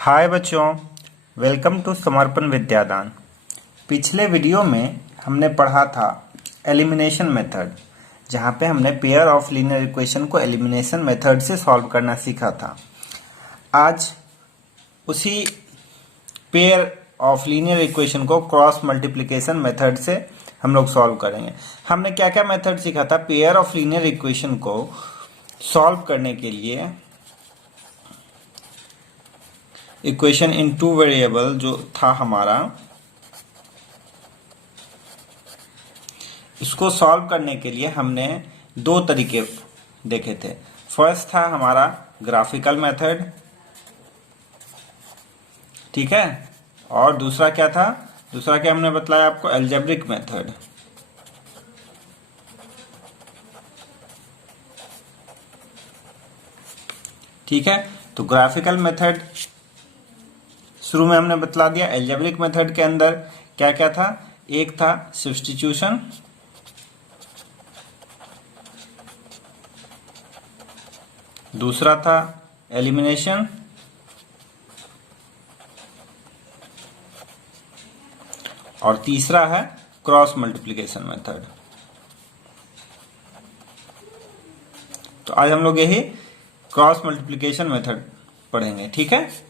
हाय बच्चों, welcome to समर्पण विद्यादान। पिछले वीडियो में हमने पढ़ा था एलिमिनेशन मेथड, जहाँ पे हमने पेयर ऑफ लीनियर इक्वेशन को एलिमिनेशन मेथड से सॉल्व करना सीखा था। आज उसी पेयर ऑफ लीनियर इक्वेशन को क्रॉस मल्टीप्लिकेशन मेथड से हम लोग सॉल्व करेंगे। हमने क्या क्या मेथड सीखा था? पेयर ऑफ लीनियर इक्वेशन को सॉल्व करने के लिए इक्वेशन इन टू वेरिएबल जो था हमारा, इसको सॉल्व करने के लिए हमने दो तरीके देखे थे। फर्स्ट था हमारा ग्राफिकल मेथड, ठीक है, और दूसरा क्या था? दूसरा क्या हमने बताया आपको? Algebraic method. ठीक है, तो ग्राफिकल मेथड शुरू में हमने बतला दिया। अलजेब्रिक मेथड के अंदर क्या क्या था? एक था सब्स्टिट्यूशन, दूसरा था एलिमिनेशन, और तीसरा है क्रॉस मल्टीप्लिकेशन मेथड। तो आज हम लोग यही क्रॉस मल्टीप्लिकेशन मेथड पढ़ेंगे, ठीक है।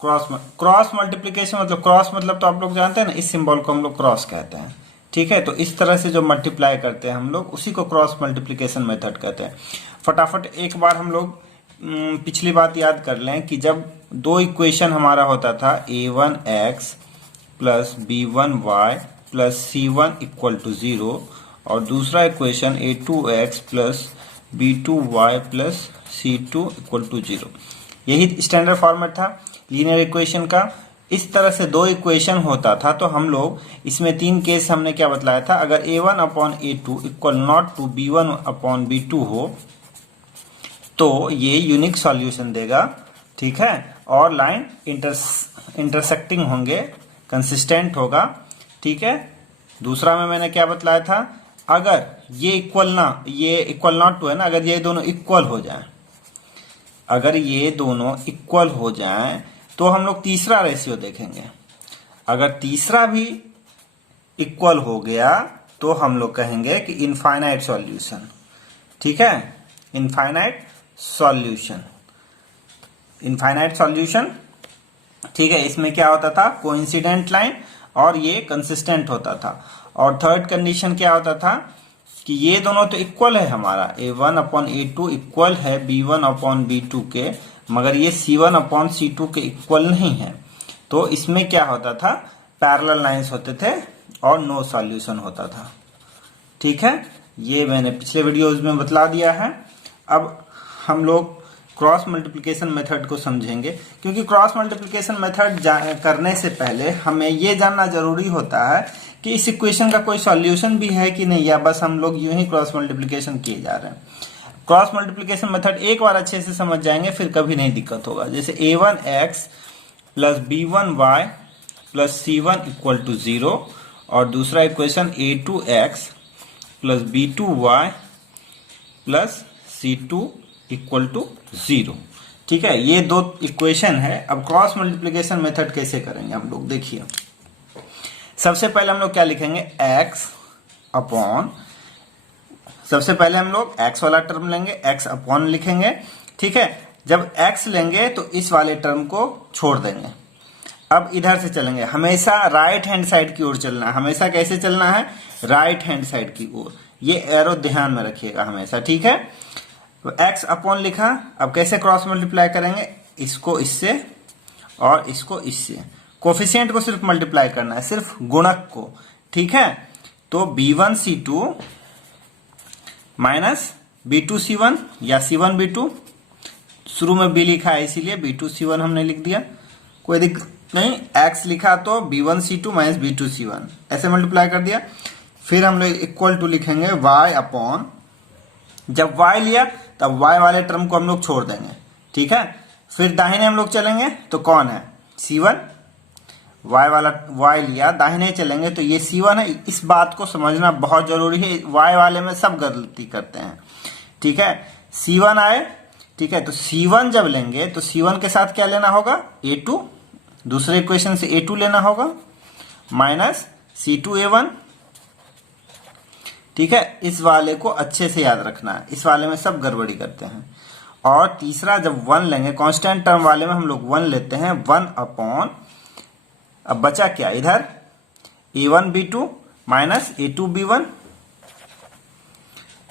क्रॉस मल्टीप्लिकेशन मतलब, क्रॉस मतलब तो आप लोग जानते हैं ना, इस सिंबल को हम लोग क्रॉस कहते हैं, ठीक है। तो इस तरह से जो मल्टीप्लाई करते हैं हम लोग, उसी को क्रॉस मल्टीप्लिकेशन मेथड कहते हैं। फटाफट एक बार हम लोग पिछली बात याद कर लें कि जब दो इक्वेशन हमारा होता था a1x plus b1y plus c1 equal to 0, और दूसरा equation a2x plus b2y plus c2 equal to 0, यही स्टैंडर्ड फॉर्मेट था लीनियर इक्वेशन का। इस तरह से दो इक्वेशन होता था तो हम लोग इसमें तीन केस हमने क्या बतलाया था? अगर a1 upon a2 equal not to b1 upon b2 हो तो ये यूनिक सॉल्यूशन देगा, ठीक है, और लाइन इंटरसेक्टिंग होंगे, कंसिस्टेंट होगा, ठीक है। दूसरा में मैंने क्या बतलाया था? अगर ये इक्वल नॉट टू है ना, अगर ये दोनों इक्वल हो जाए, अगर ये दोनों इक्वल हो जाएं तो हम लोग तीसरा रेशियो देखेंगे। अगर तीसरा भी इक्वल हो गया तो हम लोग कहेंगे कि इनफाइनाइट सॉल्यूशन, ठीक है, इनफाइनाइट सॉल्यूशन, ठीक है। इसमें क्या होता था? कोइंसिडेंट लाइन, और ये कंसिस्टेंट होता था। और थर्ड कंडीशन क्या होता था कि ये दोनों तो इक्वल है, हमारा a1 अपॉन a2 इक्वल है b1 अपॉन b2 के, मगर ये c1 अपॉन c2 के इक्वल नहीं है। तो इसमें क्या होता था? पैरेलल लाइंस होते थे और नो सॉल्यूशन होता था, ठीक है। ये मैंने पिछले वीडियोज में बतला दिया है। अब हम लोग क्रॉस मल्टीप्लिकेशन मेथड को समझेंगे, क्योंकि क्रॉस मल्टीप्लिकेशन मेथड करने से पहले हमें ये जानना जरूरी होता है कि इस इक्वेशन का कोई सॉल्यूशन भी है कि नहीं, या बस हम लोग यूं ही क्रॉस मल्टीप्लिकेशन किए जा रहे हैं। क्रॉस मल्टीप्लिकेशन मेथड एक बार अच्छे से समझ जाएंगे फिर कभी नहीं दिक्कत होगा। जैसे a1x plus b1y plus c1 equal to 0, और दूसरा equation a2x plus b2y plus c2 equal to 0, ठीक है। ये दो इक्वेशन है। अब क्रॉस मल्टीप्लिकेशन मेथड कैसे करेंगे हम लोग? देखिए, सबसे पहले हम लोग क्या लिखेंगे? x अपॉन, सबसे पहले हम लोग x वाला टर्म लेंगे, x अपॉन लिखेंगे, ठीक है। जब x लेंगे तो इस वाले टर्म को छोड़ देंगे। अब इधर से चलेंगे, हमेशा राइट हैंड साइड की ओर चलना है। हमेशा कैसे चलना है? राइट हैंड साइड की ओर। ये एरो ध्यान में रखिएगा हमेशा, ठीक है। तो x अपॉन लिखा। अब कैसे क्रॉस मल्टीप्लाई करेंगे? इसको इससे और इसको इससे। कोफिशिएंट को सिर्फ मल्टीप्लाई करना है, सिर्फ गुणक को, ठीक है। तो b1c2 माइनस b2c1 या c1 b2, शुरू में b लिखा है इसीलिए b2c1 हमने लिख दिया, कोई दिक्कत नहीं। x लिखा तो b1c2 माइनस b2c1, ऐसे मल्टीप्लाई कर दिया। फिर हम लोग इक्वल टू लिखेंगे y अपॉन, जब y लिया तब y वाले टर्म को हम लोग छोड़ देंगे, ठीक है। फिर दाहिने हम लोग चलेंगे तो कौन है? c1, y वाला y लिया, दाहिने चलेंगे तो ये c1 है। इस बात को समझना बहुत जरूरी है, y वाले में सब गलती करते हैं, ठीक है। c1 आए ठीक है, तो C1 जब लेंगे तो C1 के साथ क्या लेना होगा, A2, दूसरे इक्वेशन से A2 लेना होगा माइनस C2A1। ठीक है, इस वाले को अच्छे से याद रखना है, इस वाले में सब गड़बड़ी करते हैं। और तीसरा जब 1 लेंगे, कांस्टेंट टर्म वाले में हम लोग 1 लेते हैं, 1 अपॉन, अब बचा क्या इधर, A1B2 minus A2B1,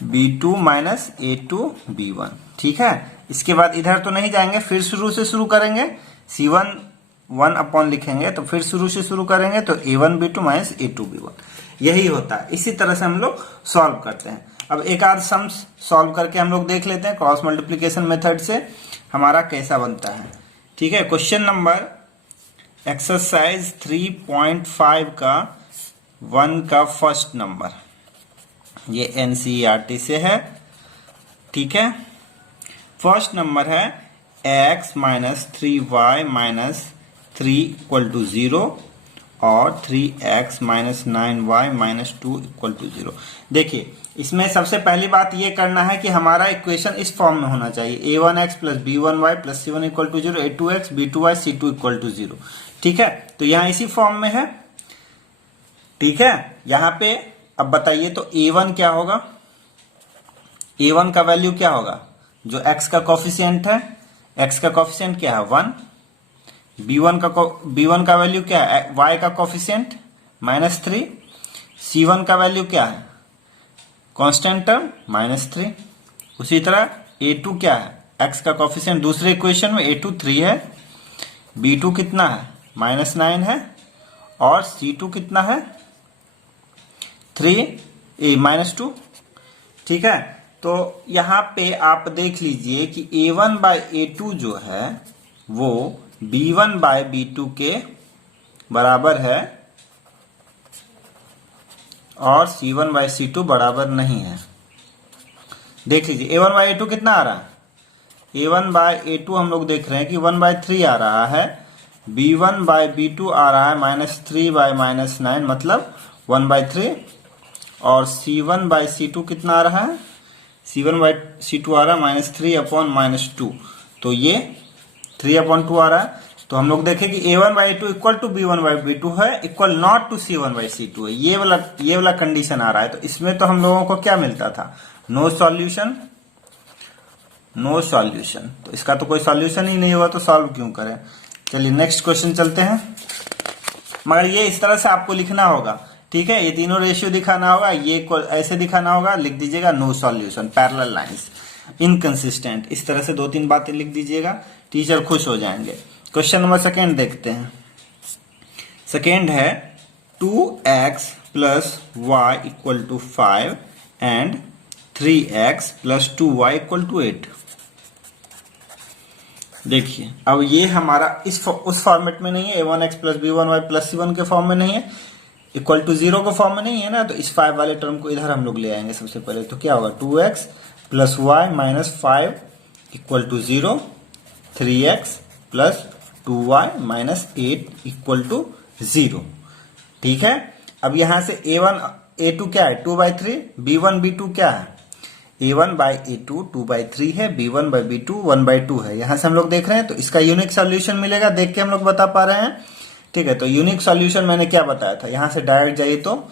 B2 minus A2B1। ठीक है, इसके बाद इधर तो नहीं जाएंगे, फिर शुरू से शुरू करेंगे, C1 1 अपॉन लिखेंगे तो फिर शुरू से शुरू करेंगे तो A1B2 माइनस A2B1, यही होता है। इसी तरह से हम लोग सॉल्व करते हैं। अब एक आध सम्स सॉल्व करके हम लोग देख लेते हैं क्रॉस मल्टीप्लिकेशन मेथड से हमारा कैसा बनता है। ठीक है, क्वेश्चन नंबर एक्सरसाइज 3.5 का 1 का फर्स्ट नंबर, ये NCERT से है। ठीक है, फर्स्ट नंबर है x minus 3y minus 3 equal to 0 और 3x minus 9y minus 2 equal to 0। देखिए, इसमें सबसे पहली बात ये करना है कि हमारा इक्वेशन इस फॉर्म में होना चाहिए, a1x plus b1y plus c1 equal to 0, a2x b2y c2 equal to 0। ठीक है, तो यहाँ इसी फॉर्म में है। ठीक है, यहाँ पे अब बताइए तो a1 क्या होगा, a1 का वैल्यू क्या होगा, जो x का कोफिशिएंट है, x का कोफिशिएंट क्या है 1, b1 का वैल्यू क्या है, y का कोफिशिएंट -3, c1 का वैल्यू क्या है, कांस्टेंट टर्म -3। उसी तरह a2 क्या है, x का कोफिशिएंट दूसरे इक्वेशन में a2 3 है, b2 कितना है -9 है, और c2 कितना है 3 -2। ठीक है, तो यहां पे आप देख लीजिए कि a1 बाय a2 जो है वो b1 बाय b2 के बराबर है और c1 बाय c2 बराबर नहीं है। देख लीजिए a1 बाय a2 कितना आ रहा है, a1 बाय a2 हम लोग देख रहे हैं कि 1/3 आ रहा है, b1 बाय b2 आ रहा है -3 बाय -9 मतलब 1/3, और c1 बाय c2 कितना आ रहा है, c1 बाय c2 आ रहा है -3 अपॉन -2, तो ये 3/2 आ रहा है। तो हम लोग देखें कि a1 by two equal to b1 by b2 है, equal not to c1 by c2 है, ये वाला कंडीशन आ रहा है। तो इसमें तो हम लोगों को क्या मिलता था, नो सॉल्यूशन, नो सॉल्यूशन। तो इसका तो कोई सॉल्यूशन ही नहीं हुआ, तो सॉल्व क्यों करें। चलिए नेक्स्ट क्वेश्चन चलते हैं, मगर ये इस तरह से आपको लिखना होगा। ठीक है, ये तीनों रेशियो दिखाना होगा, ये ऐसे दिखाना होगा, लिख दीजिएगा no solution, parallel lines, inconsistent, इस तरह से 2-3 बातें लिख दीजिएगा, टीचर खुश हो जाएंगे। क्वेश्चन नंबर सेकेंड देखते हैं। सेकेंड है 2x plus y equal to 5 and 3x plus 2y equal to 8। देखिए, अब ये हमारा उस फॉर्मेट में नहीं है, a1x plus b1y plus c1 के फॉर्म में नहीं है, इक्वल टू 0 के फॉर्म में नहीं है ना, तो इस 5 वाले टर्म को इधर हम लोग ले आएंगे सबसे पहले। तो क्या होगा, 2x plus y minus 5 equal to 0, 3x plus 2y minus 8 equal to 0। ठीक है, अब यहां से a2 क्या है 2/3, b1 b2 क्या है a1 बाई a2 2/3 है, b1 बाई b2 1/2 है। यहां से हम लोग देख रहे हैं, तो इसका यूनिक सॉल्यूशन मिलेगा, देख के हम लोग बता पा रहे हैं। ठीक है, तो यूनिक सॉल्यूशन मैंने क्या बताया था, यहां से डायरेक्ट जाइए, तो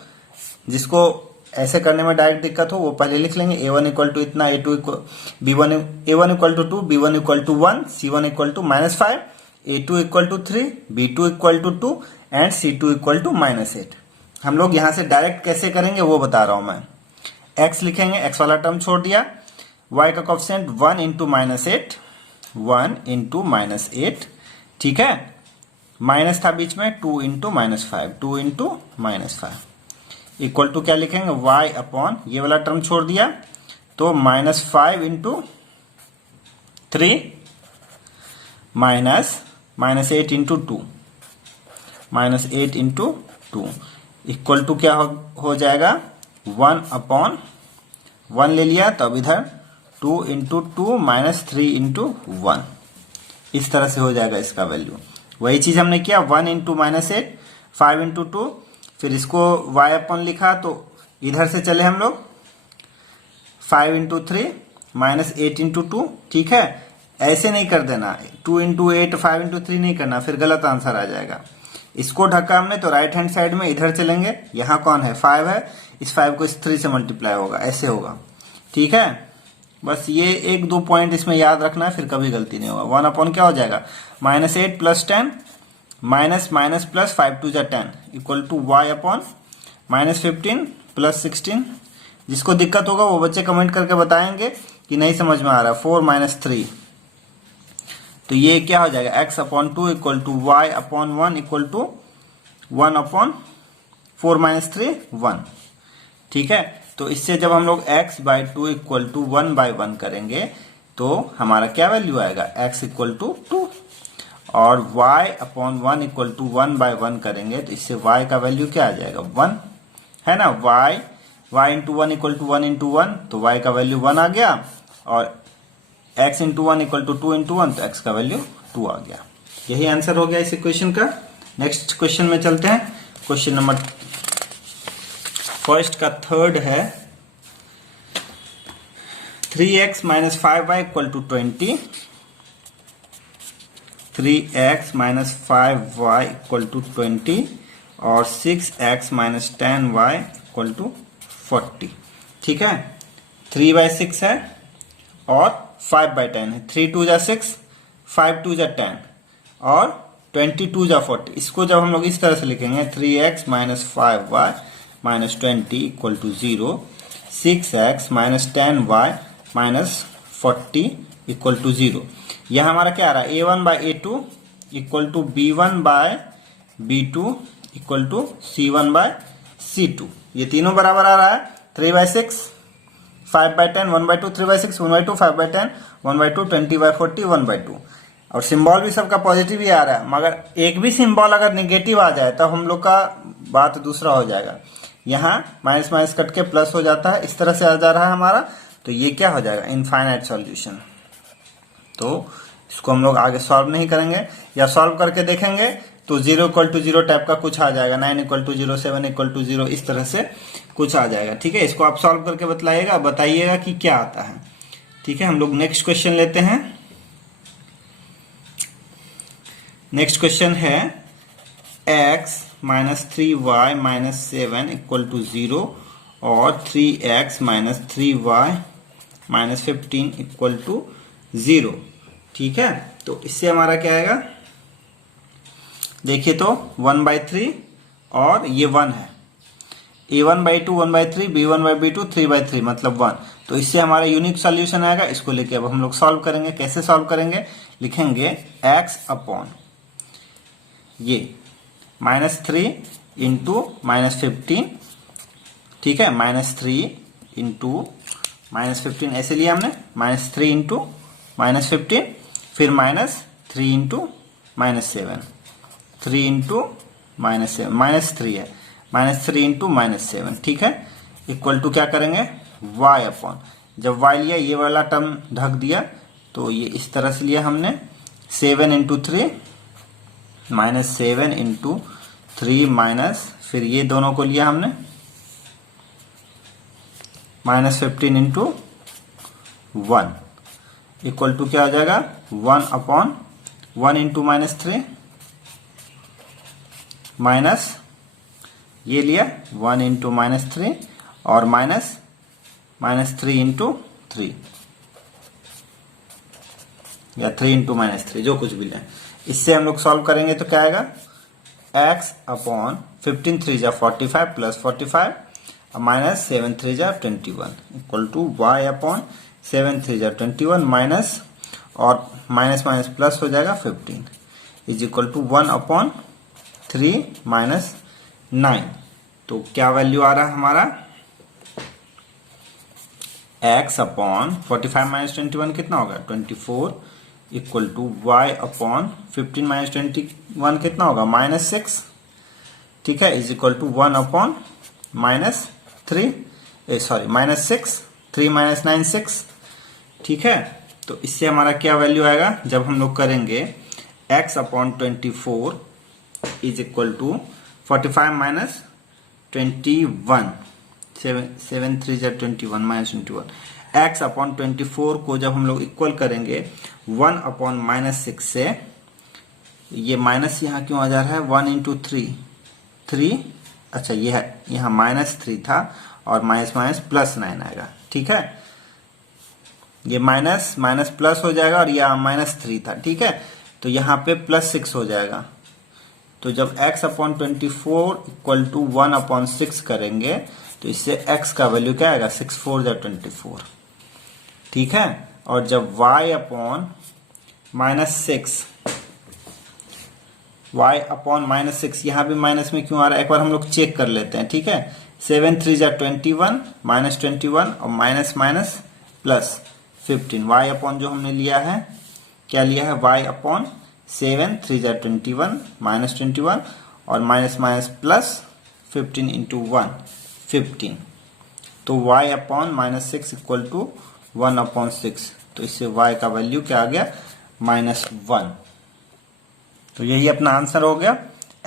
जिसको ऐसे करने में डायरेक्ट दिक्कत हो वो पहले लिख लेंगे, a1 इक्वल टू इतना, a1 equal to 2, b1 equal to 1, c1 equal to -5, a2 equal to 3, b2 equal to 2 and c2 equal to -8। हम लोग यहां से डायरेक्ट कैसे करेंगे वो बता रहा हूं मैं। x लिखेंगे, x वाला टर्म छोड़ दिया, y का कोएफिशिएंट 1 इंटू -8, 1 इंटू -8। ठीक है, माइनस था बीच में, 2 इंटू -5, 2 इंटू -5 इक्वल टू क्या लिखेंगे, y अपॉन ये वाला टर्म छोड़ दिया, तो -5 into 3 -8 into 2, -8 into 2 equal to क्या हो जाएगा, 1 अपॉन 1 ले लिया, तो अब इधर 2 इंटू 2 -3 इंटू 1, इस तरह से हो जाएगा इसका वैल्यू। वही चीज हमने किया, 1 इंटू -8, 5 इंटू 2, फिर इसको y अपॉन लिखा, तो इधर से चले हम लोग 5 इंटू 3 माइनस 8 इंटू 2, ठीक है। ऐसे नहीं कर देना, 2 इंटू 8 5 इंटू 3 नहीं करना, फिर गलत आंसर आ जाएगा। इसको ढका हमने तो राइट हैंड साइड में इधर चलेंगे, यहाँ कौन है 5 है, इस 5 को इस 3 से मल्टीप्लाई होगा, ऐसे होगा, ठीक है। बस ये 1-2 पॉइंट इसमें याद रखना है, फिर कभी गलती नहीं होगा। 1 अपॉन क्या हो जाएगा, -8 plus 10 minus minus plus 5 2 10 equal to y upon -15 plus 16। जिसको दिक्कत होगा वो बच्चे कमेंट करके बताएंगे कि नहीं समझ में आ रहा। 4 - 3, तो ये क्या हो जाएगा, x upon 2 equal to y upon 1 equal to 1 upon 4 - 3 1, ठीक है। तो इससे जब हम लोग x बाई 2 इक्वल टू 1/1 करेंगे तो हमारा क्या वैल्यू आएगा, x इक्वल टू 2, और y अपॉन 1 इक्वल टू 1/1 करेंगे तो इससे y का वैल्यू क्या आ जाएगा, 1 है ना। y into 1 equal to 1 into 1, तो y का वैल्यू 1 आ गया, और x into 1 equal to 2 into 1, तो x का वैल्यू 2 आ गया। यही आंसर हो गया इस इक्वेशन का। नेक्स्ट क्वेश्चन में चलते हैं। क्वेश्चन नंबर फर्स्ट का थर्ड है 3x - 5y equal to 20, 3x - 5y equal to 20 और 6x - 10y इक्वल टू 40, ठीक है। 3/6 है और 5/10 है। 3 2 = 6, 5 2 = 10 और 22 = 40। इसको जब हम लोग इस तरह से लिखेंगे 3x - 5y - 20 equal to 0, 6x - 10y - 40 equal to 0। यह हमारा क्या आ रहा है, a1/a2 equal to b1/b2 equal to c1/c2। ये तीनों बराबर आ रहा है। 3/6, 5/10, 1/2, 3/6, 1/2, 5/10, 1/2, 20/40, 1/2। और सिंबल भी सबका पॉजिटिव ही आ रहा है, मगर एक भी सिंबल अगर निगेटिव आ जाए तो हम लोग का बात दूसरा हो जाएगा। यहाँ माइनस माइनस कट के प्लस हो जाता है, इस तरह से आ जा रहा है हमारा, तो ये क्या हो जाएगा, इनफाइनाइट सॉल्यूशन। तो इसको हम लोग आगे सॉल्व नहीं करेंगे, या सॉल्व करके देखेंगे तो 0 = 0 टाइप का कुछ आ जाएगा, 9 = 0, 7 = 0, इस तरह से कुछ आ जाएगा, ठीक है। इसको आप सॉल्व करके बताइएगा कि क्या आता है, ठीक है। हम लोग नेक्स्ट क्वेश्चन लेते हैं। नेक्स्ट क्वेश्चन है x - 3y - 7 इक्वल टू 0 और 3x - 3y - 15 इक्वल टू 0, ठीक है। तो इससे हमारा क्या आएगा, देखिए तो 1/3 और ये 1 है, a1/2 1/3, b1/b2 3/3 मतलब 1। तो इससे हमारा यूनिक सॉल्यूशन आएगा। इसको लेके अब हम लोग सॉल्व करेंगे। कैसे सॉल्व करेंगे, लिखेंगे x अपॉन ये -3 इंटू -15, ठीक है। -3 इंटू -15 ऐसे लिया हमने, -3 इंटू -15, फिर -3 इंटू -7, 3 इंटू -7, -3 है, -3 इंटू -7, ठीक है। इक्वल टू क्या करेंगे, y अपॉन, जब y लिया ये वाला टर्म ढक दिया तो ये इस तरह से लिया हमने, 7 इंटू 3 -7 इंटू 3 माइनस, फिर ये दोनों को लिया हमने -15 इंटू 1 इक्वल टू क्या हो जाएगा, 1 अपॉन 1 इंटू -3 माइनस ये लिया 1 इंटू -3 और -3 इंटू 3 या 3 इंटू -3, जो कुछ भी लें। इससे हम लोग सॉल्व करेंगे तो क्या आएगा, x upon 15 3 = 45 plus 45 minus 7 3 = 21 equal to y upon 7 3 = 21 minus, और माइनस माइनस प्लस हो जाएगा 15 is equal to 1 upon 3 minus 9। तो क्या वैल्यू आ रहा है हमारा, x अपॉन 45 माइनस 21 कितना होगा, 24 equal to y upon 15 minus 21 कितना होगा, -6, ठीक है, is equal to 1 upon -6, 3 minus 9 6, ठीक है। तो इससे हमारा क्या वैल्यू आएगा, जब हम लोग करेंगे x upon 24 is equal to 45 minus 21, 7 3 = 21 minus 21, x upon 24 को जब हम लोग इक्वल करेंगे 1 अपॉन -6 से, ये माइनस यहाँ क्यों आ जा रहा है, 1 इंटू 3, अच्छा ये है यहाँ -3 था और माइनस माइनस +9 आएगा, ठीक है। ये माइनस माइनस प्लस हो जाएगा और यह -3 था, ठीक है। तो यहाँ पे +6 हो जाएगा। तो जब x upon 24 equal to 1 upon 6 करेंगे तो इससे x का वैल्यू क्या आएगा, 6 4 जा 24, ठीक है। और जब y अपॉन -6, y अपॉन -6, यहाँ भी माइनस में क्यों आ रहा है, एक बार हम लोग चेक कर लेते हैं, ठीक है। 7 3 जा 21, -21 और minus minus plus 15, y upon जो हमने लिया है, क्या लिया है, y अपॉन 7 3 जा 21, -21 और माइनस माइनस प्लस 15 इंटू 1 15। तो y upon -6 equal to 1 upon 6, तो इससे y का वैल्यू क्या आ गया, -1। तो यही अपना आंसर हो गया,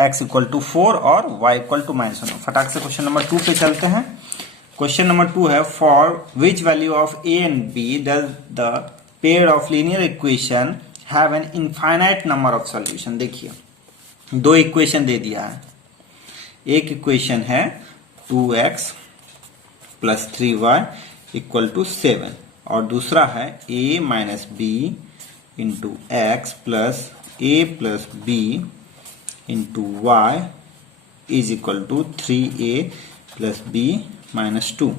x इक्वल टू 4 और y इक्वल टू -1। फटाक से क्वेश्चन नंबर 2 पे चलते हैं। क्वेश्चन नंबर 2 है, for which value of a and b does the pair of linear equation have an infinite number of solution. देखिए दो इक्वेशन दे दिया है, एक इक्वेशन है 2x plus 3y equal to 7 और दूसरा है a minus B into X plus a plus B into Y is equal to 3a plus b minus 2,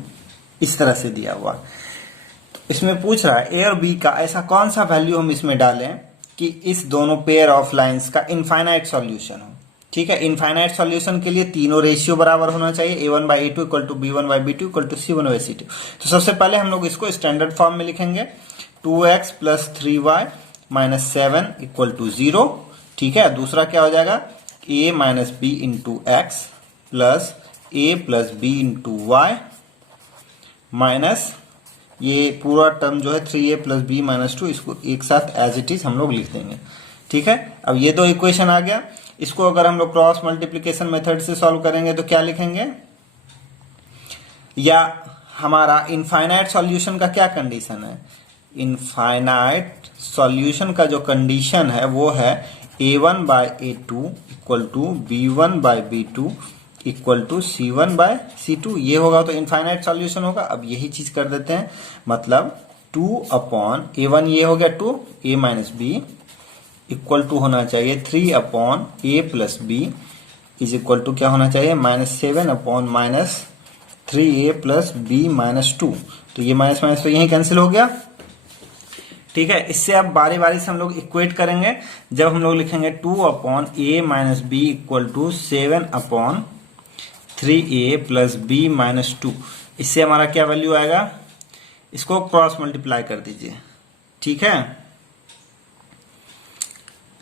इस तरह से दिया हुआ। तो इसमें पूछ रहा है a और b का ऐसा कौन सा वैल्यू हम इसमें डालें कि इस दोनों पेयर ऑफ लाइंस का इनफाइनाइट सॉल्यूशन हो, ठीक है। इनफाइनाइट सॉल्यूशन के लिए तीनों रेशियो बराबर होना चाहिए, a1/a2 equal to b1/b2 equal to c1/c2। तो सबसे पहले हम लोग इसको स्टैंडर्ड फॉर्म में लिखेंगे, 2x plus 3y minus 7 equal to 0, ठीक है। दूसरा क्या हो जाएगा, a minus B into X plus a plus B into Y minus ये पूरा टर्म जो है 3a प्लस बी माइनस 2, इसको एक साथ एज इट इज हम लोग लिख देंगे, ठीक है। अब ये दो इक्वेशन आ गया, इसको अगर हम लोग क्रॉस मल्टीप्लीकेशन मेथड से सॉल्व करेंगे तो क्या लिखेंगे, या हमारा इनफाइनाइट सॉल्यूशन का क्या कंडीशन है, इनफाइनाइट सॉल्यूशन का जो कंडीशन है वो है a1/a2 equal to b1/b2 equal to c1/c2, ये होगा तो इनफाइनाइट सॉल्यूशन होगा। अब यही चीज कर देते हैं, मतलब 2 अपॉन a1 ये हो गया 2, a minus B equal to होना चाहिए 3 upon a plus B is equal to क्या होना चाहिए, -7 upon -3a plus b minus 2। तो ये माइनस माइनस तो यही कैंसिल हो गया, ठीक है। इससे अब बारी बारी से हम लोग इक्वेट करेंगे। जब हम लोग लिखेंगे 2 upon a minus B equal to 7 upon 3a plus B minus 2, इससे हमारा क्या वैल्यू आएगा, इसको क्रॉस मल्टीप्लाई कर दीजिए, ठीक है।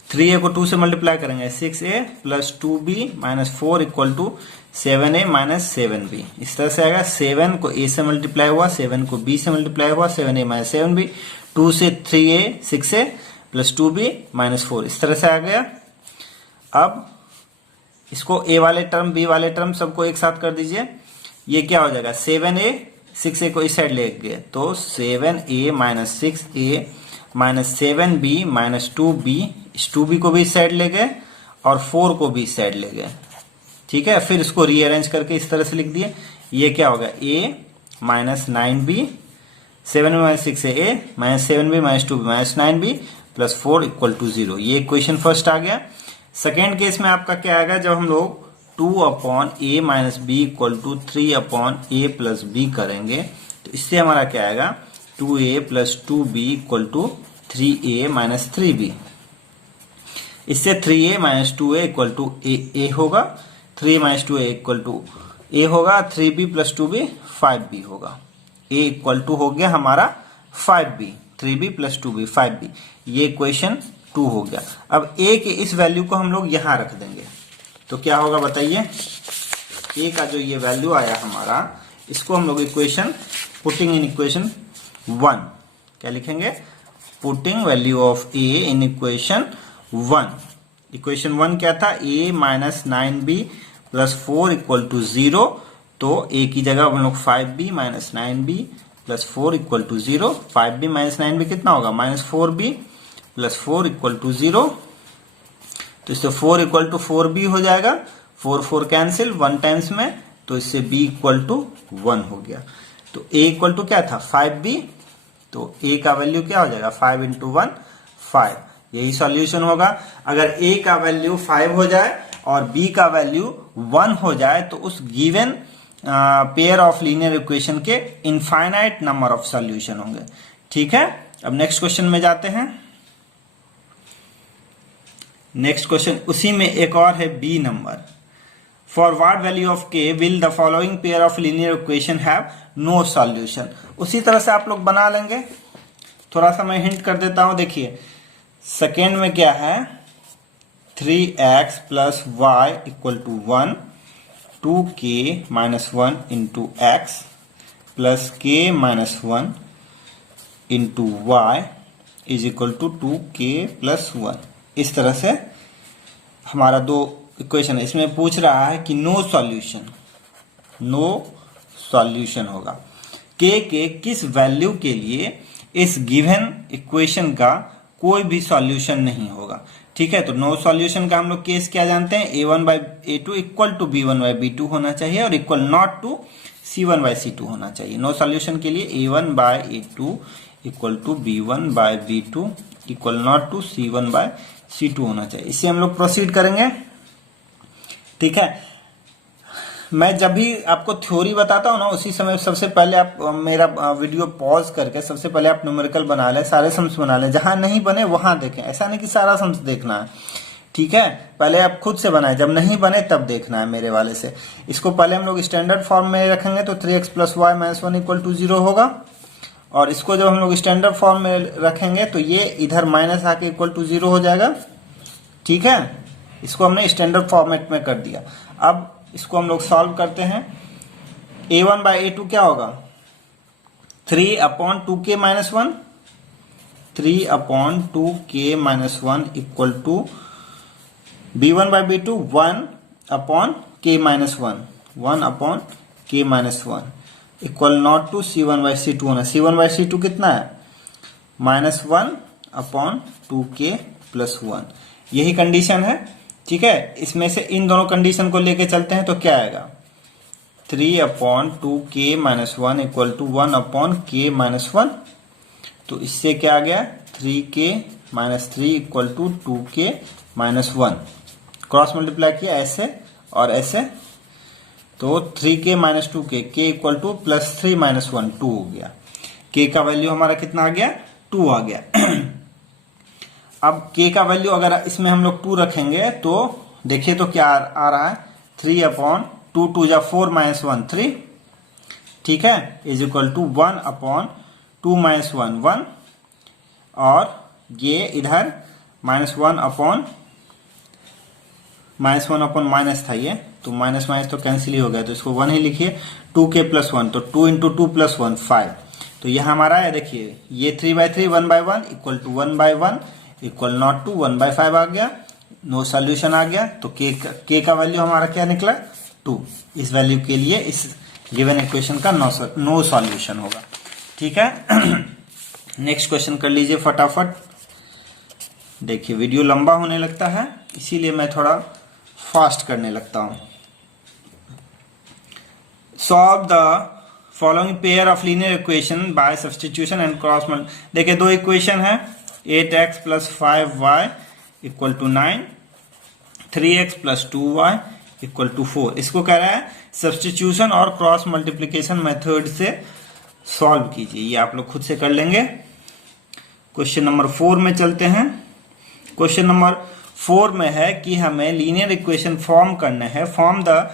3a को 2 से मल्टीप्लाई करेंगे, 6a plus 2b minus 4 equal to 7a minus 7b, इस तरह से आएगा। 7 को a से मल्टीप्लाई हुआ, 7 को b से मल्टीप्लाई हुआ, 7a माइनस 7b, 2 से 3a 6a plus 2b minus 4, इस तरह से आ गया। अब इसको a वाले टर्म b वाले टर्म सबको एक साथ कर दीजिए, ये क्या हो जाएगा, 7a 6a को इस साइड ले गए तो 7a minus 6a minus 7b minus 2b, इस 2b को भी इस साइड ले गए और 4 को भी इस साइड ले गए, ठीक है। फिर इसको रीअरेंज करके इस तरह से लिख दिए, ये क्या होगा, a minus 9b 7b minus 6a minus 7b minus 2b minus 9b plus 4 equal to 0, ये इक्वेशन फर्स्ट आ गया। सेकेंड केस में आपका क्या आएगा, जब हम लोग 2 upon a minus B equal to 3 upon a plus B करेंगे तो इससे हमारा क्या आएगा, 2a plus 2b equal to 3a minus 3b, इससे 3a minus 2a equal to a होगा, 3 minus 2a equal to a होगा, 3b प्लस 2b 5b होगा, a इक्वल टू हो गया हमारा 5b, 3b plus 2b 5b, ये equation 2 हो गया। अब a के इस वैल्यू को हम लोग यहां रख देंगे तो क्या होगा बताइए, a का जो ये वैल्यू आया हमारा, इसको हम लोग इक्वेशन पुटिंग इन इक्वेशन 1 क्या लिखेंगे, putting value of a in equation 1। Equation 1 क्या था, a minus 9b plus 4 equal to 0, तो a की जगह हम लोग 5b minus 9b plus 4 equal to 0, 5b minus 9b कितना होगा, minus 4b plus 4 equal to 0। तो इससे 4 इक्वल टू 4b हो जाएगा, 4 4 कैंसिल 1 टाइम्स में, तो इससे b इक्वल टू 1 हो गया। तो a इक्वल टू क्या था, 5b, तो a का वैल्यू क्या हो जाएगा, 5 इंटू 1 5, यही सॉल्यूशन होगा। अगर a का वैल्यू 5 हो जाए और b का वैल्यू 1 हो जाए तो उस given pair of linear equation के इनफाइनाइट नंबर ऑफ सॉल्यूशन होंगे। ठीक है, अब नेक्स्ट क्वेश्चन में जाते हैं। नेक्स्ट क्वेश्चन उसी में एक और है, B number. For what value of k will the following pair of linear equation have no solution. उसी तरह से आप लोग बना लेंगे। थोड़ा सा मैं हिंट कर देता हूं, देखिए सेकेंड में क्या है, 3x plus Y equal to 1, 2k minus 1 into X plus k minus 1 into Y is equal to 2k plus 1। इस तरह से हमारा दो इक्वेशन है। इसमें पूछ रहा है कि नो सॉल्यूशन होगा। k के किस वैल्यू के लिए इस गिवन इक्वेशन का कोई भी सॉल्यूशन नहीं होगा। ठीक है, तो नो सॉल्यूशन का हम लोग केस क्या जानते हैं, a1 by a2 equal to b1 by b2 होना चाहिए और equal not to c1 by c2 होना चाहिए। नो सॉल्यूशन के लिए a1 by a2 equal to b1 by b2 equal not to c1 by c2 होना चाहिए। इससे हम लोग प्रोसीड करेंगे। ठीक है, मैं जब भी आपको थ्योरी बताता हूं ना, उसी समय सबसे पहले आप मेरा वीडियो पॉज करके सबसे पहले आप न्यूमेरिकल बना लें, सारे सम्स बना लें, जहां नहीं बने वहां देखें। ऐसा नहीं कि सारा सम्स देखना है। ठीक है, पहले आप खुद से बनाएं, जब नहीं बने तब देखना है मेरे वाले से। इसको पहले हम लोग स्टैंडर्ड फॉर्म में रखेंगे तो 3x plus Y minus 1 equal to 0 होगा। और इसको जब हम लोग स्टैंडर्ड फॉर्म में रखेंगे तो ये इधर माइनस आके इक्वल टू 0 हो जाएगा। ठीक है, इसको हमने स्टैंडर्ड फॉर्मेट में कर दिया। अब इसको हम लोग सॉल्व करते हैं। a1 बाई a2 क्या होगा, 3 upon 2k minus 1, 3 upon 2k minus 1 equal to b1 by b2 1 upon k minus 1, 1 upon k minus 1 equal not to c1 by c2 होना। c1 बाई c2 कितना है, माइनस 1 अपॉन 2k प्लस 1, यही condition है। ठीक है, इसमें से इन दोनों कंडीशन को लेके चलते हैं तो क्या आएगा, 3 upon 2k minus 1 equal to 1 upon k minus 1। तो इससे क्या आ गया, 3k minus 3 equal to 2k minus 1। Cross multiply किया ऐसे और ऐसे, तो 3k minus 2k, k equal to plus 3 minus 1 2 हो गया। k का वैल्यू हमारा कितना आ गया, 2 आ गया। अब k का वैल्यू अगर इसमें हम लोग 2 रखेंगे तो देखिए तो क्या आ रहा है, 3 अपॉन 2 2 जा 4 माइनस 1 3। ठीक है, is equal to 1 upon 2 minus 1 1, और ये इधर माइनस 1 अपॉन माइनस था ये, तो माइनस माइनस तो कैंसिल ही हो गया, तो इसको 1 ही लिखिए। 2k प्लस 1, तो 2 इंटू 2 प्लस 1 5। तो ये हमारा है, देखिए ये 3 by 3 1 by 1 equal to 1 by 1 equal not to 1 by 5 आ गया। नो सॉल्यूशन आ गया। तो k का वैल्यू हमारा क्या निकला, 2। इस वैल्यू के लिए इस गिवन इक्वेशन का नो सॉल्यूशन होगा। ठीक है, नेक्स्ट क्वेश्चन कर लीजिए फटाफट। देखिए वीडियो लंबा होने लगता है, इसीलिए मैं थोड़ा फास्ट करने लगता हूं। Solve the following pair of linear equation by substitution and cross multiplication. देखिए दो इक्वेशन है, 8x plus 5y equal to 9, 3x plus 2y equal to 4। इसको कह रहा है सब्सटीट्यूशन और क्रॉस मल्टीप्लिकेशन मेथड से सॉल्व कीजिए। ये आप लोग खुद से कर लेंगे। क्वेश्चन नंबर 4 में चलते हैं। क्वेश्चन नंबर 4 में है कि हमें लीनियर इक्वेशन फॉर्म करना है। Form the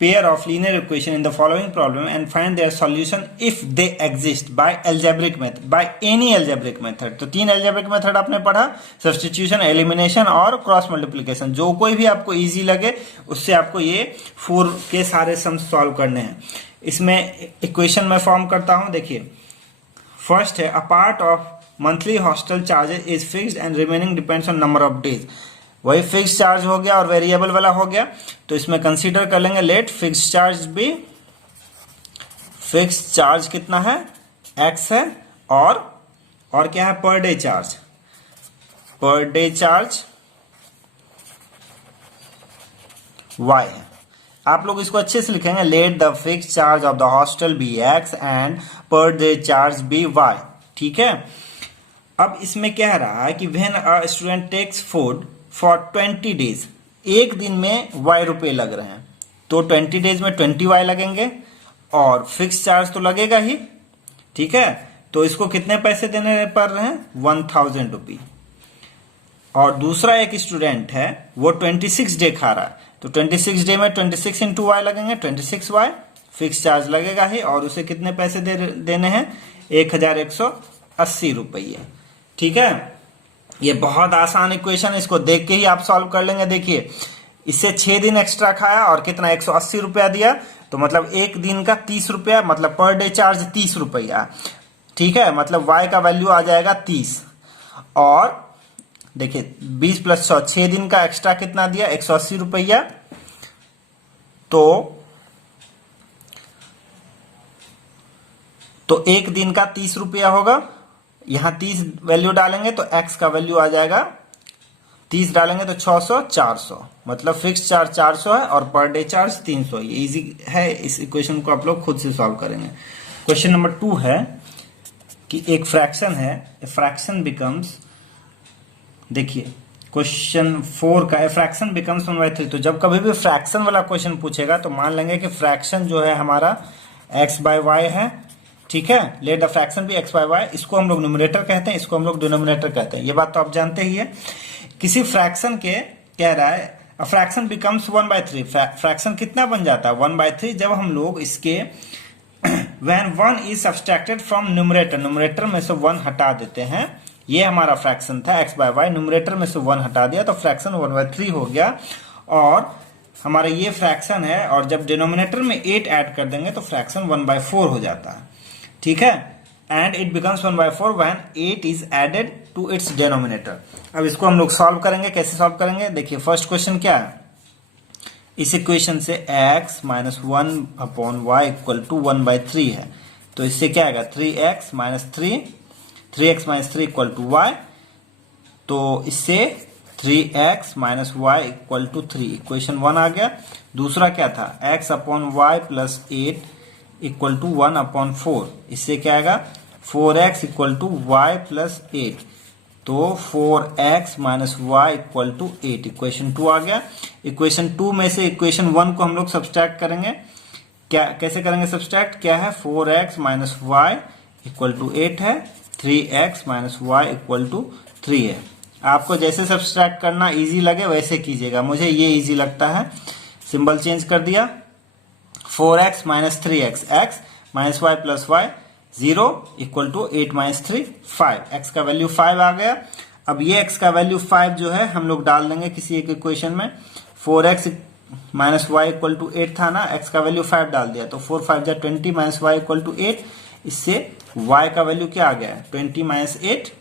pair of linear equation in the following problem and find their solution if they exist by algebraic method, by any algebraic method. तो 3 एल्जेब्रिक मेथड आपने पढ़ा, substitution, elimination और cross multiplication. जो कोई भी आपको इजी लगे उससे आपको ये 4 के सारे सम सॉल्व करने हैं। इसमें इक्वेशन में फॉर्म करता हूं। देखिए फर्स्ट है, a part of monthly hostel charges is fixed and remaining depends on number of days. वही फिक्स चार्ज हो गया और वेरिएबल वाला हो गया, तो इसमें कंसीडर कर लेंगे लेट फिक्स चार्ज भी। फिक्स चार्ज कितना है एक्स है, और क्या है, per day charge, per day charge y है। आप लोग इसको अच्छे से लिखेंगे, let the fix charge of the hostel be x and per day charge be y. ठीक है, अब इसमें कह रहा है कि when a student takes food for 20 days, एक दिन में वाई रुपए लग रहे हैं, तो 20 डेज में 20 वाई लगेंगे, और फिक्स चार्ज तो लगेगा ही। ठीक है, तो इसको कितने पैसे देने पड़ रहे हैं, 1000 रुपी। और दूसरा एक स्टूडेंट है, वो 26 डे खा रहा है, तो 26 डे में 26 इंटू वाई लगेंगे, 26 वाई, फिक्स चार्ज लगेगा ही, और उसे कितने पैसे देने हैं, 1180 रुपये। ठीक है, ये बहुत आसान इक्वेशन, इसको देख के ही आप सॉल्व कर लेंगे। देखिए, इससे 6 दिन एक्स्ट्रा खाया और कितना 180 रुपया दिया, तो मतलब एक दिन का 30 रुपया, मतलब पर डे चार्ज 30 रुपया। ठीक है, मतलब y का वैल्यू आ जाएगा 30, और देखिए 20 + 6, 6 दिन का एक्स्ट्रा कितना दिया, 180 रुपया। तो एक दिन का 30 रुपया होगा, यहां 30 वैल्यू डालेंगे तो x का वैल्यू आ जाएगा, 30 डालेंगे तो 600, 400, मतलब फिक्स चार्ज 400 है और पर डे चार्ज 300। ये इजी है, इस इक्वेशन को आप लोग खुद से सॉल्व करेंगे। क्वेश्चन नंबर 2 है कि एक फ्रैक्शन है, फ्रैक्शन बिकम्स, देखिए क्वेश्चन 4 का, फ्रैक्शन बिकम्स 1/3। तो जब कभी भी फ्रैक्शन वाला क्वेश्चन पूछेगा तो मान लेंगे कि फ्रैक्शन जो है हमारा x/y है। ठीक है, लेट द फ्रैक्शन भी x/y, इसको हम लोग न्यूमरेटर कहते हैं, इसको हम लोग डिनोमिनेटर कहते हैं, ये बात तो आप जानते ही है। किसी फ्रैक्शन के कह रहा है फ्रैक्शन बिकम्स 1/3, फ्रैक्शन कितना बन जाता है, 1/3, जब हम लोग इसके when 1 is subtracted from numerator, numerator में से 1 हटा देते हैं। ये हमारा फ्रैक्शन था x/y, न्यूमरेटर में से 1 हटा दिया तो फ्रैक्शन 1/3 हो गया, और हमारा ये फ्रैक्शन है, और जब डिनोमिनेटर में 8 ऐड कर देंगे तो फ्रैक्शन 1/4 हो जाता है। ठीक है, and it becomes 1/4 when 8 is added to its denominator. अब इसको हम लोग सॉल्व करेंगे, कैसे सॉल्व करेंगे, देखिए फर्स्ट क्वेश्चन क्या है, इस इक्वेशन से x - 1/y = 1/3 है, तो इससे क्या आएगा, 3x - 3 = y, तो इससे 3x - y = 3, इक्वेशन 1 आ गया। दूसरा क्या था, x/y + 8 = 1/4, इससे क्या आएगा, 4x = y + 8, तो 4x - y = 8, इक्वेशन 2 आ गया। इक्वेशन 2 में से इक्वेशन 1 को हम लोग सब्सट्रैक्ट करेंगे, क्या कैसे करेंगे सब्सट्रैक्ट, क्या है, 4x - y = 8 है, 3x - y = 3 है। आपको जैसे सब्सट्रैक्ट करना इजी लगे वैसे कीजिएगा, मुझे ये इजी लगता है, सिंबल चेंज कर दिया, 4x - 3x, x - y + y 0 = 8 - 3 5, x का वैल्यू 5 आ गया। अब ये x का वैल्यू 5 जो है हम लोग डाल देंगे किसी एक इक्वेशन में, 4x - y = 8 था ना, x का वैल्यू 5 डाल दिया, तो 4 5 = 20 - y = 8, इससे y का वैल्यू क्या आ गया, 20 - 8,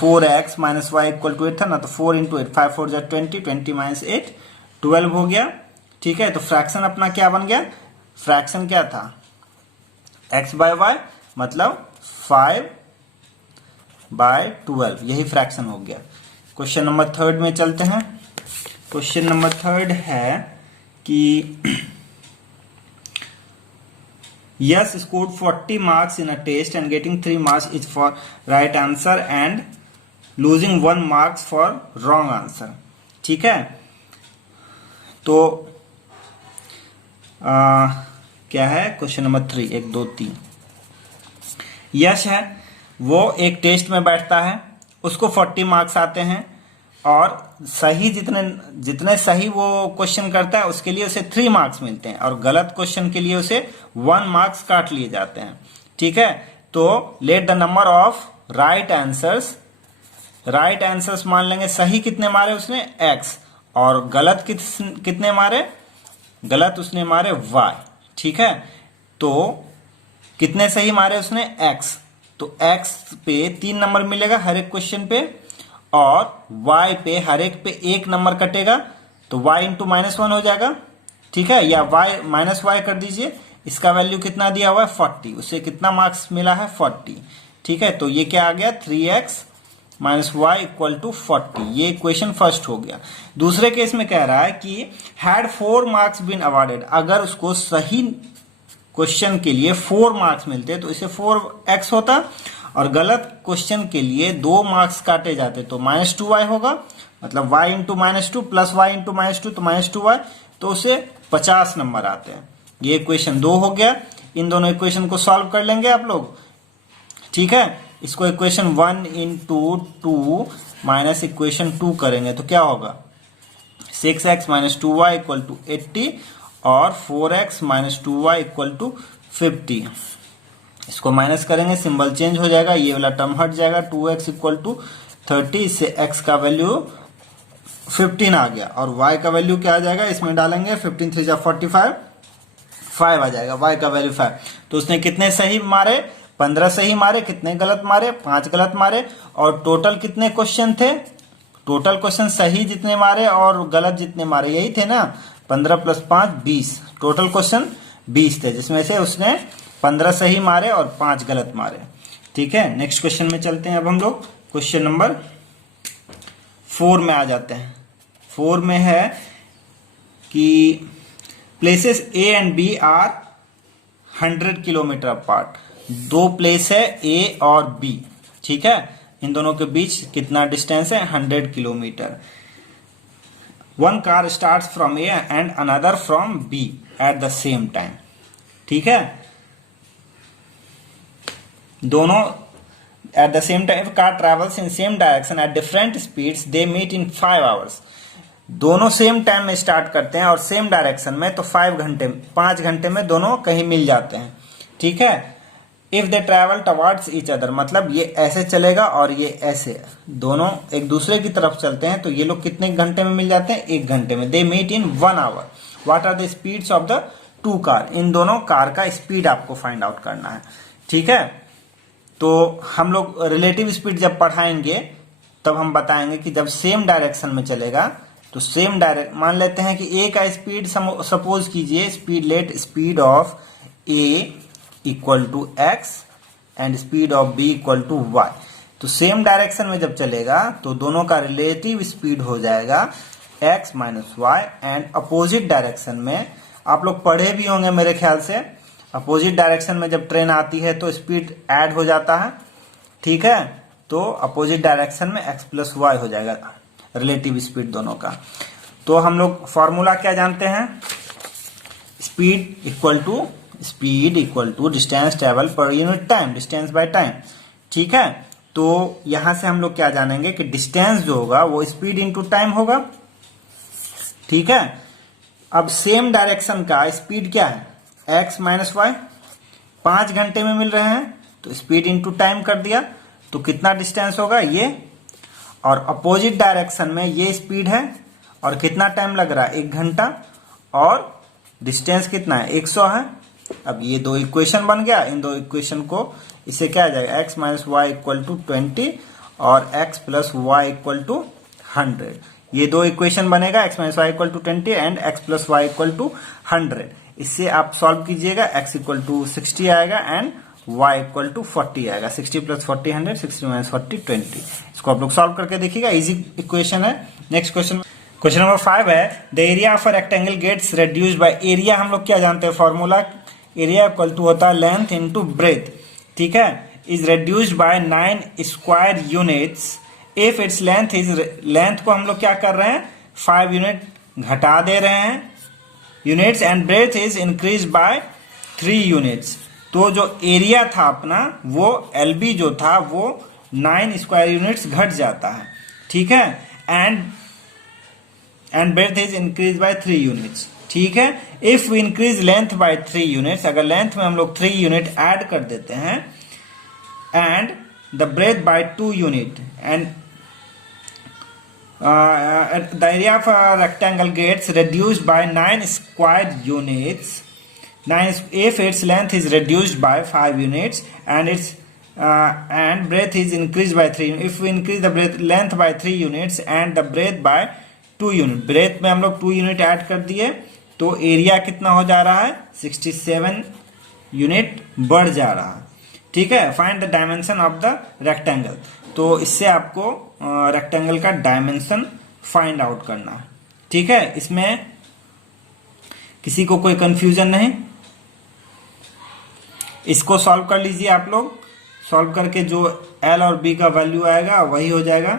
4x - y = 8 था ना, तो 4 × 8, 5 4 = 20, 20 - 8 12 हो गया। ठीक है, तो फ्रैक्शन अपना क्या बन गया, फ्रैक्शन क्या था, x/y मतलब 5/12, यही फ्रैक्शन हो गया। क्वेश्चन नंबर 3 में चलते हैं। क्वेश्चन नंबर 3 है कि yes scored 40 marks in a test and getting 3 marks is for right answer and losing 1 marks for wrong answer. ठीक है, तो क्या है क्वेश्चन नंबर 3, 1 2 3। यश है, वो एक टेस्ट में बैठता है, उसको 40 मार्क्स आते हैं, और सही जितने सही वो क्वेश्चन करता है उसके लिए उसे 3 मार्क्स मिलते हैं, और गलत क्वेश्चन के लिए उसे 1 मार्क्स काट लिए जाते हैं। ठीक है, तो let the number of right answers मान लेंगे, सही कितने मारे उसने, x, और गलत कितने मारे, गलत उसने मारे y। ठीक है, तो कितने सही मारे उसने, x, तो x पे 3 नंबर मिलेगा हर एक क्वेश्चन पे, और y पे हर एक पे 1 नंबर कटेगा, तो y × -1 हो जाएगा। ठीक है, या y - y कर दीजिए, इसका वैल्यू कितना दिया हुआ है 40, उसे कितना मार्क्स मिला है 40। ठीक है, तो ये क्या आ गया 3x minus y equal to 40। ये इक्वेशन फर्स्ट हो गया। दूसरे केस में कह रहा है कि हैड 4 मार्क्स बीन अवार्डेड, अगर उसको सही क्वेश्चन के लिए 4 मार्क्स मिलते तो इसे 4x होता, और गलत क्वेश्चन के लिए 2 मार्क्स काटे जाते तो -2y होगा, मतलब y into -2 plus y into -2 तो -2y, तो उसे 50 नंबर आते हैं। ये इक्वेशन 2 हो गया। इन दोनों इक्वेशन को सॉल्व कर लेंगे आप लोग। ठीक है, इसको इक्वेशन 1 इंटू 2 माइनस इक्वेशन 2 करेंगे तो क्या होगा 6x minus 2y equal to 80 और 4x minus 2y equal to 50। इसको माइनस करेंगे, सिंबल चेंज हो जाएगा, ये वाला टर्म हट जाएगा, 2x इक्वल टू 30, इससे x का वैल्यू 15 आ गया, और y का वैल्यू क्या आ जाएगा, इसमें डालेंगे 15 3 जा 45, 5 आ जाएगा, y का वैल्यू 5। तो उसने कितने सही मारे, 15 सही मारे, कितने गलत मारे, 5 गलत मारे, और टोटल कितने क्वेश्चन थे, टोटल क्वेश्चन सही जितने मारे और गलत जितने मारे यही थे ना, 15 प्लस 5 20, टोटल क्वेश्चन 20 थे, जिसमें से उसने 15 सही मारे और 5 गलत मारे। ठीक है, नेक्स्ट क्वेश्चन में चलते हैं। अब हम लोग क्वेश्चन नंबर 4 में आ जाते हैं। 4 में है कि places A and B are 100 kilometre apart, 2 place है ए और बी। ठीक है, इन दोनों के बीच कितना डिस्टेंस है 100 kilometre. One car starts from A and another from B at the same time. ठीक है, दोनों at the same time car travels in same direction at different speeds, they meet in 5 hours. दोनों same time में start करते हैं और same direction में, तो 5 घंटे में दोनों कहीं मिल जाते हैं। ठीक है, if they travel towards each other, मतलब ये ऐसे चलेगा और ये ऐसे, दोनों एक दूसरे की तरफ चलते हैं, तो ये लोग कितने घंटे में मिल जाते हैं 1 घंटे में। They meet in 1 hour. What are the speeds of the 2 car, इन दोनों कार का स्पीड आपको फाइंड आउट करना है। ठीक है, तो हम लोग रिलेटिव स्पीड जब पढ़ाएंगे तब हम बताएंगे कि जब सेम डायरेक्शन में चलेगा तो सेम डायरेक्ट, मान लेते हैं कि ए का स्पीड सपोज कीजिए, speed let speed of A equal to x and speed of B equal to y. तो सेम डायरेक्शन में जब चलेगा तो दोनों का रिलेटिव स्पीड हो जाएगा x minus y, and opposite direction में आप लोग पढ़े भी होंगे मेरे ख्याल से, अपोजिट डायरेक्शन में जब ट्रेन आती है तो स्पीड ऐड हो जाता है। ठीक है, तो अपोजिट डायरेक्शन में एक्स प्लस वाई हो जाएगा रिलेटिव स्पीड दोनों का। तो हम लोग फॉर्मूला क्या जानते हैं, speed equal to distance travel per unit time, distance by time. ठीक है, तो यहां से हम लोग क्या जानेंगे कि डिस्टेंस जो होगा वो स्पीड इंटू टाइम होगा। ठीक है, अब सेम डायरेक्शन का स्पीड क्या है एक्स माइनस वाई, 5 घंटे में मिल रहे हैं तो स्पीड इंटू टाइम कर दिया, तो कितना डिस्टेंस होगा ये, और अपोजिट डायरेक्शन में ये स्पीड है और कितना टाइम लग रहा है 1 घंटा, और डिस्टेंस कितना है 100 है। अब ये 2 इक्वेशन बन गया, इन 2 इक्वेशन को इससे क्या आ जाएगा x minus y equal to 20 और x plus Y equal to 100। ये 2 इक्वेशन बनेगा, x minus y equal to 20 and x plus Y equal to 100। इससे आप सॉल्व कीजिएगा, एक्स इक्वल टू 60 आएगा एंड y इक्वल टू 40 आएगा। 60 प्लस 40 100, 60 माइनस 40 20। इसको आप लोग सॉल्व करके देखिएगा, इजी इक्वेशन है। नेक्स्ट क्वेश्चन, क्वेश्चन नंबर 5 है the area of a rectangle gets reduced by, area हम लोग क्या जानते हैं फॉर्मूला, एरिया इक्वल टू होता है लेंथ इनटू ब्रेथ। ठीक है, is reduced by 9 square units if its length is, length को हम लोग क्या कर रहे हैं 5 यूनिट घटा दे रहे हैं units, and breadth is increase by 3 units. तो जो एरिया था अपना वो एलबी जो था वो 9 स्क्वायर यूनिट्स घट जाता है। ठीक है, and breadth is increase by 3 units. ठीक है, if we increase length by 3 units, अगर लेंथ में हम लोग 3 यूनिट ऐड कर देते हैं, and the breadth by 2 unit, and the area of a rectangle gets reduced by 9 square units, if its length is reduced by 5 units and its and breadth is increased by 3, if we increase the breadth length by 3 units and the breadth by 2 unit, breadth में हम लोग 2 unit add कर दिए तो area कितना हो जा रहा है 67 यूनिट बढ़ जा रहा। ठीक है, find the dimension of the rectangle. तो इससे आपको रेक्टेंगल का डायमेंशन फाइंड आउट करना है। ठीक है, इसमें किसी को कोई कंफ्यूजन नहीं। इसको सॉल्व कर लीजिए आप लोग। सॉल्व करके जो एल और बी का वैल्यू आएगा वही हो जाएगा।